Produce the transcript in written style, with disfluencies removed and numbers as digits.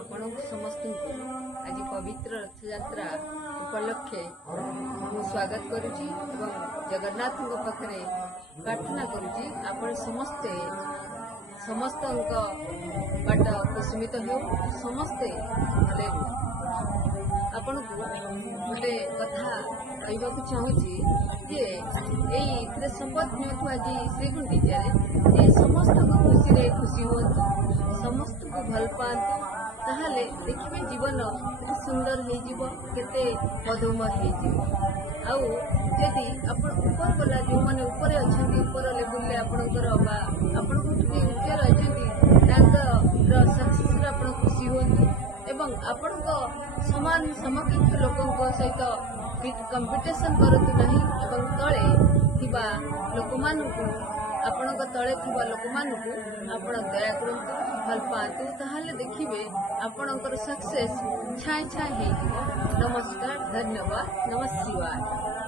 ଆପଣ ସମସ୍ତଙ୍କୁ ଆଜି ପବିତ୍ର ରଥଯାତ୍ରା ଉପଲକ୍ଷେ ମୁଁ ସ୍ୱାଗତ କରୁଛି ଏବଂ ଜଗନ୍ନାଥଙ୍କ ପାଖରେ ପ୍ରାର୍ଥନା କରୁଛି ଆପଣ ସମସ୍ତଙ୍କ ବାଟ କୁସୁମିତ ହେଉ, ସମସ୍ତେ ଭଲରେ ରୁହ। ଆପଣଙ୍କୁ ଗୋଟେ କଥା କହିବାକୁ ଚାହୁଁଛି ଯେ ଏଥିରେ ଶପଥ ନିଅନ୍ତୁ ଆଜି ଶ୍ରୀଗୁଣ୍ଡିଚାରେ ଯେ ସମସ୍ତଙ୍କ ଖୁସିରେ ଖୁସି ହୁଅନ୍ତୁ, ସମସ୍ତଙ୍କୁ ଭଲ ପାଆନ୍ତୁ, ତାହେଲେ ଦେଖିବେ ଜୀବନ କେତେ ସୁନ୍ଦର ହେଇଯିବ, କେତେ ମଧୁମୟ ହେଇଯିବ। ଆଉ ଯଦି ଆପଣ ଉପର ଗଲା ଯେଉଁମାନେ ଉପରେ ଅଛନ୍ତି, ଉପର ଲେବୁଲରେ ଆପଣଙ୍କର ବା ଆପଣଙ୍କୁ ଟିକେ ଉଚ୍ଚରେ ଅଛନ୍ତି, ତାଙ୍କର ସକ୍ସେସରେ ଆପଣ ଖୁସି ହୁଅନ୍ତୁ ଏବଂ ଆପଣଙ୍କ ସମାନ ସମକକ୍ଷ ଲୋକଙ୍କ ସହିତ କମ୍ପିଟିସନ କରନ୍ତୁ ନାହିଁ ଏବଂ ତଳେ ଥିବା ଲୋକମାନଙ୍କୁ ଆପଣଙ୍କ ତଳେ ଥିବା ଲୋକମାନଙ୍କୁ ଆପଣ ଦୟା କରନ୍ତୁ, ଭଲ ପାଆନ୍ତୁ, ତାହେଲେ ଦେଖିବେ ଆପଣଙ୍କର ସକ୍ସେସ୍ ଛାଏଁ ଛାଏଁ ହେଇଯିବ। ନମସ୍କାର, ଧନ୍ୟବାଦ, ନମଃ ଶିବାୟ।